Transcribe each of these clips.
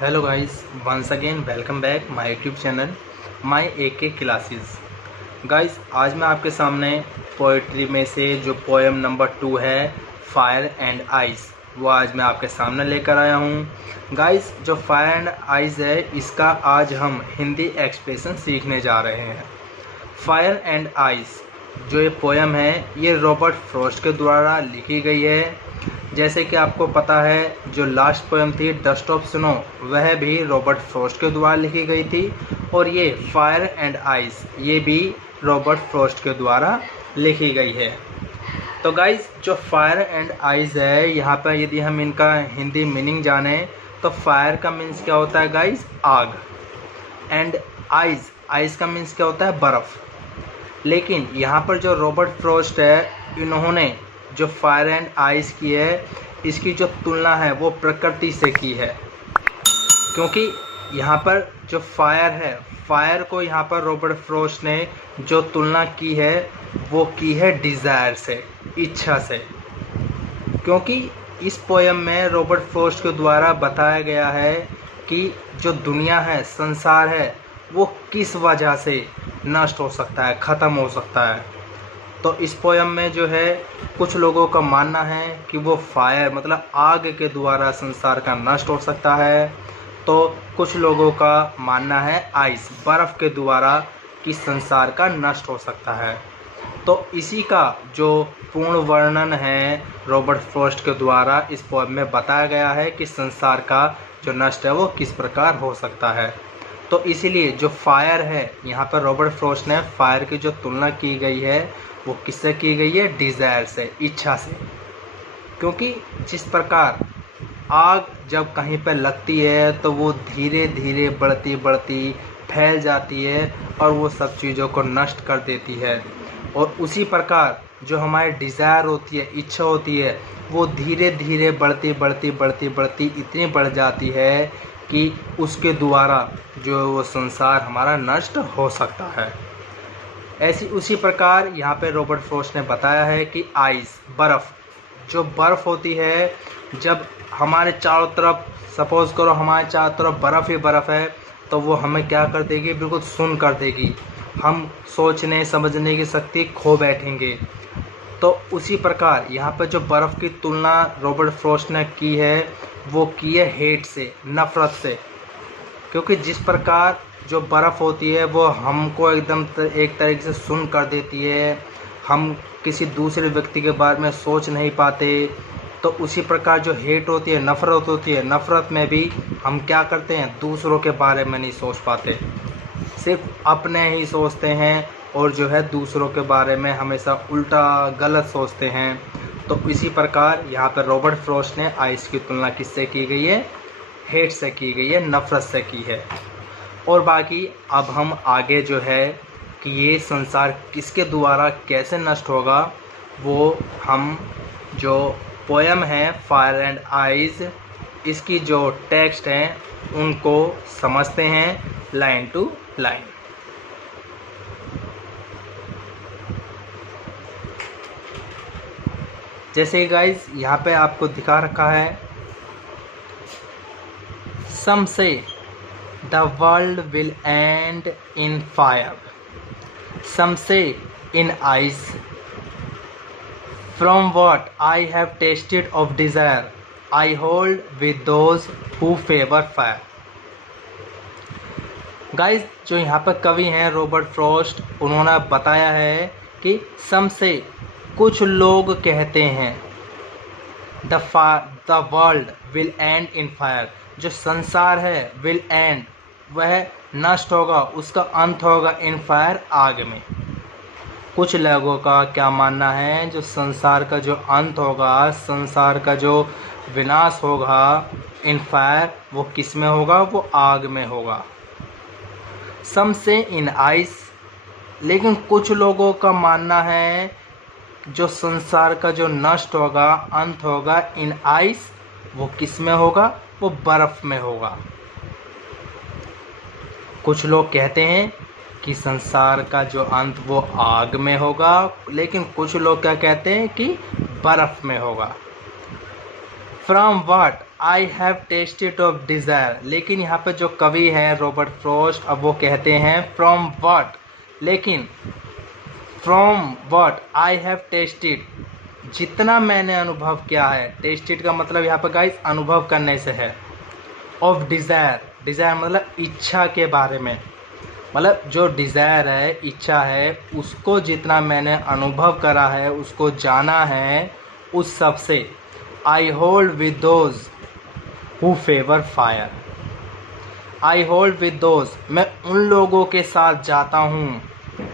Hello guys, once again welcome back my YouTube channel my AK classes. गाइस, आज मैं आपके सामने पोइट्री में से जो पोएम नंबर 2 है फायर एंड आइस, वो आज मैं आपके सामने लेकर आया हूँ। गाइस, जो फायर एंड आइस है, इसका आज हम हिंदी एक्सप्रेशन सीखने जा रहे हैं। फायर एंड आइस जो ये पोएम है, ये रॉबर्ट फ्रॉस्ट के द्वारा लिखी गई है। जैसे कि आपको पता है, जो लास्ट पोएम थी डस्ट ऑफ स्नो, वह भी रॉबर्ट फ्रॉस्ट के द्वारा लिखी गई थी, और ये फायर एंड आइस ये भी रॉबर्ट फ्रॉस्ट के द्वारा लिखी गई है। तो गाइस, जो फायर एंड आइस है, यहाँ पर यदि हम इनका हिंदी मीनिंग जाने तो फायर का मीन्स क्या होता है गाइस, आग, एंड आइस, आइस का मीन्स क्या होता है, बर्फ़। लेकिन यहाँ पर जो रॉबर्ट फ्रॉस्ट है, इन्होंने जो फायर एंड आइस की है, इसकी जो तुलना है वो प्रकृति से की है। क्योंकि यहाँ पर जो फायर है, फायर को यहाँ पर रॉबर्ट फ्रॉस्ट ने जो तुलना की है वो की है डिज़ायर से, इच्छा से। क्योंकि इस पोएम में रॉबर्ट फ्रॉस्ट के द्वारा बताया गया है कि जो दुनिया है, संसार है, वो किस वजह से नष्ट हो सकता है, ख़त्म हो सकता है। तो इस पोएम में जो है, कुछ लोगों का मानना है कि वो फायर मतलब आग के द्वारा संसार का नष्ट हो सकता है, तो कुछ लोगों का मानना है आइस, बर्फ़ के द्वारा कि संसार का नष्ट हो सकता है। तो इसी का जो पूर्ण वर्णन है रॉबर्ट फ्रॉस्ट के द्वारा इस पोएम में बताया गया है कि संसार का जो नष्ट है वो किस प्रकार हो सकता है। तो इसीलिए जो फायर है, यहाँ पर रॉबर्ट फ्रॉस्ट ने फायर की जो तुलना की गई है वो किससे की गई है, डिज़ायर से, इच्छा से। क्योंकि जिस प्रकार आग जब कहीं पर लगती है तो वो धीरे धीरे बढ़ती बढ़ती फैल जाती है और वो सब चीज़ों को नष्ट कर देती है, और उसी प्रकार जो हमारी डिज़ायर होती है, इच्छा होती है, वो धीरे धीरे बढ़ती बढ़ती बढ़ती बढ़ती इतनी बढ़ जाती है कि उसके द्वारा जो वो संसार हमारा नष्ट हो सकता है। ऐसी उसी प्रकार यहाँ पे रॉबर्ट फ्रॉस्ट ने बताया है कि आइस, बर्फ़, जो बर्फ़ होती है, जब हमारे चारों तरफ, सपोज़ करो हमारे चारों तरफ बर्फ़ ही बर्फ़ है, तो वो हमें क्या कर देगी, बिल्कुल सुन्न कर देगी। हम सोचने समझने की शक्ति खो बैठेंगे। तो उसी प्रकार यहाँ पर जो बर्फ़ की तुलना रॉबर्ट फ्रॉस्ट ने की है वो की है हेट से, नफ़रत से। क्योंकि जिस प्रकार जो बर्फ़ होती है वो हमको एकदम एक तरीके से सुन्न कर देती है, हम किसी दूसरे व्यक्ति के बारे में सोच नहीं पाते। तो उसी प्रकार जो हेट होती है, नफ़रत होती है, नफ़रत में भी हम क्या करते हैं, दूसरों के बारे में नहीं सोच पाते, सिर्फ अपने ही सोचते हैं, और जो है दूसरों के बारे में हमेशा उल्टा गलत सोचते हैं। तो इसी प्रकार यहाँ पर रॉबर्ट फ्रॉस्ट ने आइस की तुलना किससे की गई है, हेट से की गई है, नफ़रत से की है। और बाकी अब हम आगे जो है कि ये संसार किसके द्वारा कैसे नष्ट होगा, वो हम जो पोएम है फायर एंड आइस, इसकी जो टेक्स्ट हैं उनको समझते हैं लाइन टू लाइन। जैसे गाइस यहाँ पे आपको दिखा रखा है, सम से the world will end in fire, some say in ice. From what I have tasted of desire, I hold with those who favor fire. Guys, जो यहाँ पर कवि हैं रॉबर्ट फ्रॉस्ट, उन्होंने बताया है कि सम से, कुछ लोग कहते हैं, the world will and in fire, जो संसार है, विल एंड, वह नष्ट होगा, उसका अंत होगा, इन फायर, आग में। कुछ लोगों का क्या मानना है, जो संसार का जो अंत होगा, संसार का जो विनाश होगा, इन फायर, वो किस में होगा, वो आग में होगा। सम से इन आइस, लेकिन कुछ लोगों का मानना है जो संसार का जो नष्ट होगा, अंत होगा, इन आइस, वो किस में होगा, वो बर्फ़ में होगा। कुछ लोग कहते हैं कि संसार का जो अंत वो आग में होगा, लेकिन कुछ लोग क्या कहते हैं कि बर्फ़ में होगा। From what I have tested of desire, लेकिन यहाँ पे जो कवि हैं रॉबर्ट फ्रॉस्ट, अब वो कहते हैं फ्रॉम व्हाट, लेकिन from what I have tested, जितना मैंने अनुभव किया है, टेस्टेड का मतलब यहाँ पर गाइस अनुभव करने से है, ऑफ डिज़ायर, डिज़ायर मतलब इच्छा के बारे में, मतलब जो डिज़ायर है, इच्छा है, उसको जितना मैंने अनुभव करा है, उसको जाना है, उस सब से I hold with those who favour fire, I hold with those, मैं उन लोगों के साथ जाता हूँ,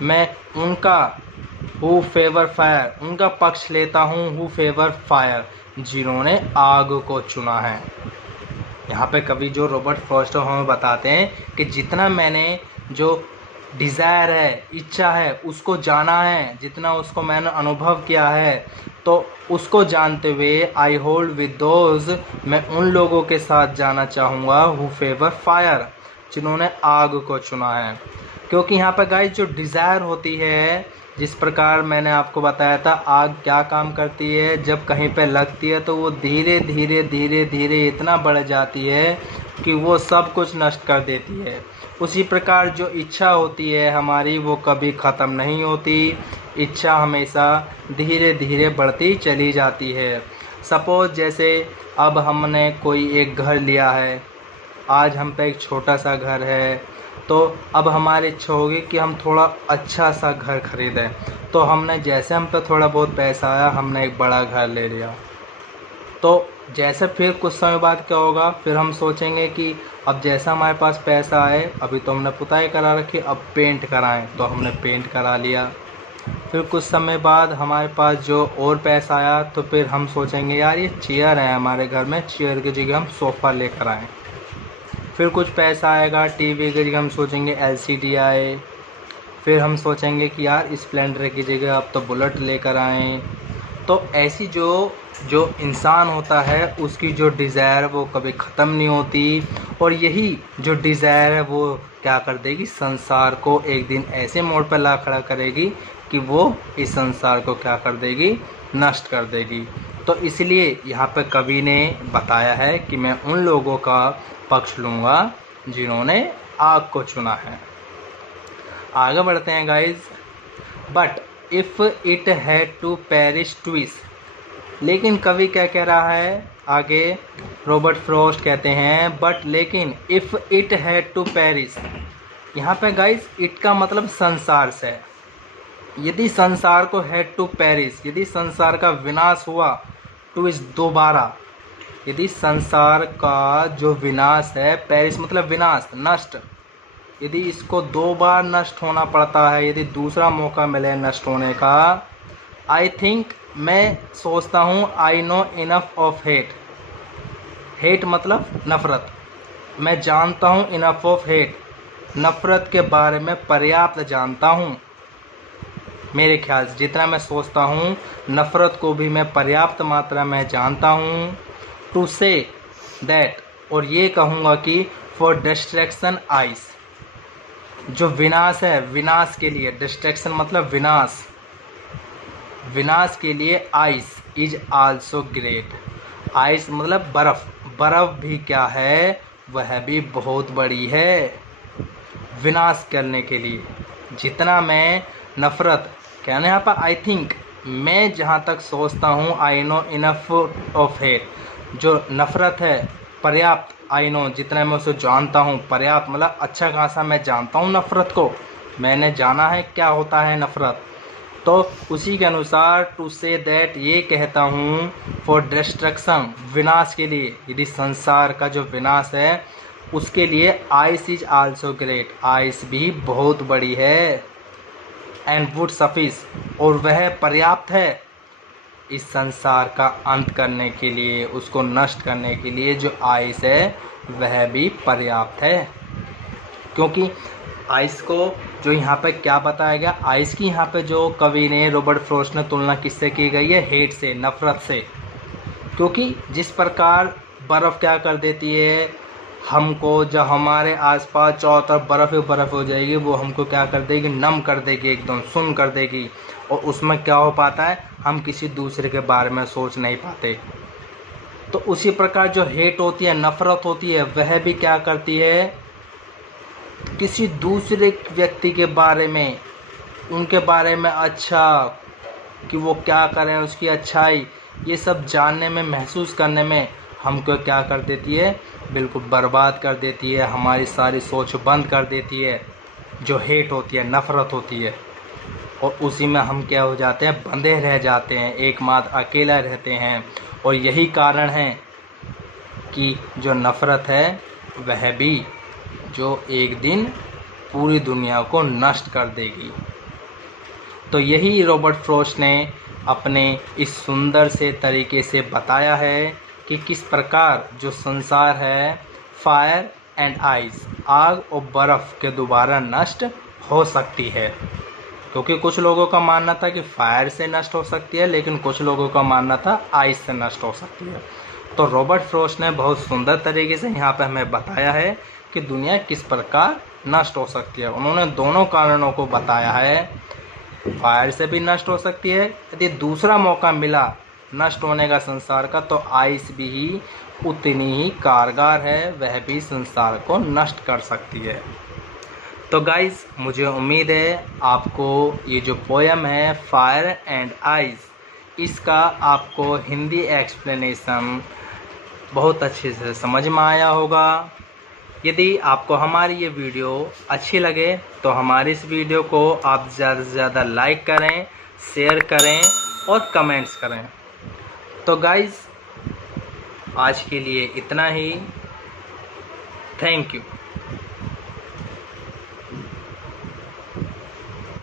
मैं उनका, हु फेवर फायर, उनका पक्ष लेता हूँ, हु फेवर फायर, जिन्होंने आग को चुना है। यहाँ पे कवि जो रॉबर्ट फ्रॉस्ट हमें बताते हैं कि जितना मैंने जो डिज़ायर है, इच्छा है, उसको जाना है, जितना उसको मैंने अनुभव किया है, तो उसको जानते हुए आई होल्ड विद दोज, मैं उन लोगों के साथ जाना चाहूँगा हु फेवर फायर, जिन्होंने आग को चुना है। क्योंकि यहाँ पर गाइस जो डिज़ायर होती है, जिस प्रकार मैंने आपको बताया था, आग क्या काम करती है, जब कहीं पे लगती है तो वो धीरे धीरे धीरे धीरे इतना बढ़ जाती है कि वो सब कुछ नष्ट कर देती है। उसी प्रकार जो इच्छा होती है हमारी, वो कभी ख़त्म नहीं होती, इच्छा हमेशा धीरे धीरे बढ़ती चली जाती है। सपोज़ जैसे अब हमने कोई एक घर लिया है, आज हम पे एक छोटा सा घर है, तो अब हमारी इच्छा होगी कि हम थोड़ा अच्छा सा घर खरीदें, तो हमने जैसे हम पे थोड़ा बहुत पैसा आया, हमने एक बड़ा घर ले लिया। तो जैसे फिर कुछ समय बाद क्या होगा, फिर हम सोचेंगे कि अब जैसा हमारे पास पैसा आए, अभी तो हमने पुताई करा रखी, अब पेंट कराएं, तो हमने पेंट करा लिया। फिर कुछ समय बाद हमारे पास जो और पैसा आया, तो फिर हम सोचेंगे यार ये चेयर है हमारे घर में, चेयर की जगह हम सोफ़ा लेकर आएँ। फिर कुछ पैसा आएगा, टीवी की जगह हम सोचेंगे एलसीडी आए। फिर हम सोचेंगे कि यार स्प्लेंडर की जगह अब तो बुलेट लेकर आएँ। तो ऐसी जो इंसान होता है, उसकी जो डिज़ायर वो कभी ख़त्म नहीं होती, और यही जो डिज़ायर है वो क्या कर देगी, संसार को एक दिन ऐसे मोड़ पर ला खड़ा करेगी कि वो इस संसार को क्या कर देगी, नष्ट कर देगी। तो इसलिए यहाँ पर कवि ने बताया है कि मैं उन लोगों का पक्ष लूँगा जिन्होंने आग को चुना है। आगे बढ़ते हैं guys. But if it had to perish twice, लेकिन कवि क्या कह रहा है आगे, रॉबर्ट फ्रॉस्ट कहते हैं बट लेकिन if it had to perish, यहाँ पे गाइज इट का मतलब संसार से, यदि संसार को हैड टू पेरिश, यदि संसार का विनाश हुआ, ट्विस दोबारा, यदि संसार का जो विनाश है, पेरिस मतलब विनाश, नष्ट, यदि इसको 2 बार नष्ट होना पड़ता है, यदि दूसरा मौका मिले नष्ट होने का, आई थिंक, मैं सोचता हूँ, I know enough of hate, hate मतलब नफ़रत, मैं जानता हूँ इनफ ऑफ हेट, नफ़रत के बारे में पर्याप्त जानता हूँ। मेरे ख्याल से जितना मैं सोचता हूँ, नफ़रत को भी मैं पर्याप्त मात्रा में जानता हूँ। टू से दैट, और ये कहूँगा कि फॉर डिस्ट्रैक्शन आइस, जो विनाश है, विनाश के लिए, डिस्ट्रैक्शन मतलब विनाश, विनाश के लिए ice is also great, ice मतलब बर्फ़, बर्फ़ भी क्या है, वह भी बहुत बड़ी है विनाश करने के लिए। जितना मैं नफ़रत, कहने यहाँ पर आई थिंक, मैं जहाँ तक सोचता हूँ, I know enough of hate, जो नफ़रत है पर्याप्त, आई नो जितना मैं उसे जानता हूँ, पर्याप्त मतलब अच्छा खासा मैं जानता हूँ नफ़रत को, मैंने जाना है क्या होता है नफ़रत। तो उसी के अनुसार टू से दैट, ये कहता हूँ, फॉर डिस्ट्रक्शन, विनाश के लिए, यदि संसार का जो विनाश है उसके लिए, ice is also great, ice भी बहुत बड़ी है, एंड वुड सफिस, और वह पर्याप्त है इस संसार का अंत करने के लिए, उसको नष्ट करने के लिए जो आइस है वह भी पर्याप्त है। क्योंकि आइस को जो यहाँ पे क्या बताया गया, आइस की यहाँ पे जो कवि ने, रॉबर्ट फ्रॉस्ट ने तुलना किससे की गई है, हेट से, नफ़रत से। क्योंकि जिस प्रकार बर्फ़ क्या कर देती है हमको, जब हमारे आसपास चारों तरफ बर्फ़ ही बर्फ़ हो जाएगी, वो हमको क्या कर देगी, नम कर देगी, एकदम सुन्न कर देगी, और उसमें क्या हो पाता है, हम किसी दूसरे के बारे में सोच नहीं पाते। तो उसी प्रकार जो हेट होती है, नफ़रत होती है, वह भी क्या करती है, किसी दूसरे व्यक्ति के बारे में, उनके बारे में अच्छा कि वो क्या करें, उसकी अच्छाई, ये सब जानने में, महसूस करने में हमको क्या कर देती है, बिल्कुल बर्बाद कर देती है। हमारी सारी सोच बंद कर देती है। जो हेट होती है, नफ़रत होती है, और उसी में हम क्या हो जाते हैं, बंधे रह जाते हैं, एकमात्र अकेला रहते हैं। और यही कारण है कि जो नफ़रत है वह भी जो एक दिन पूरी दुनिया को नष्ट कर देगी। तो यही रॉबर्ट फ्रॉस्ट ने अपने इस सुंदर से तरीके से बताया है कि किस प्रकार जो संसार है, फायर एंड आइस, आग और बर्फ़ के दोबारा नष्ट हो सकती है। क्योंकि कुछ लोगों का मानना था कि फायर से नष्ट हो सकती है, लेकिन कुछ लोगों का मानना था आइस से नष्ट हो सकती है। तो रॉबर्ट फ्रॉस्ट ने बहुत सुंदर तरीके से यहाँ पे हमें बताया है कि दुनिया किस प्रकार नष्ट हो सकती है। उन्होंने दोनों कारणों को बताया है, फायर से भी नष्ट हो सकती है, यदि दूसरा मौका मिला नष्ट होने का संसार का, तो आइस भी ही उतनी ही कारगर है, वह भी संसार को नष्ट कर सकती है। तो गाइज़, मुझे उम्मीद है आपको ये जो पोयम है फायर एंड आइस, इसका आपको हिंदी एक्सप्लेनेशन बहुत अच्छे से समझ में आया होगा। यदि आपको हमारी ये वीडियो अच्छी लगे तो हमारी इस वीडियो को आप ज़्यादा से ज़्यादा लाइक करें, शेयर करें और कमेंट्स करें। तो गाइज़, आज के लिए इतना ही। Thank you.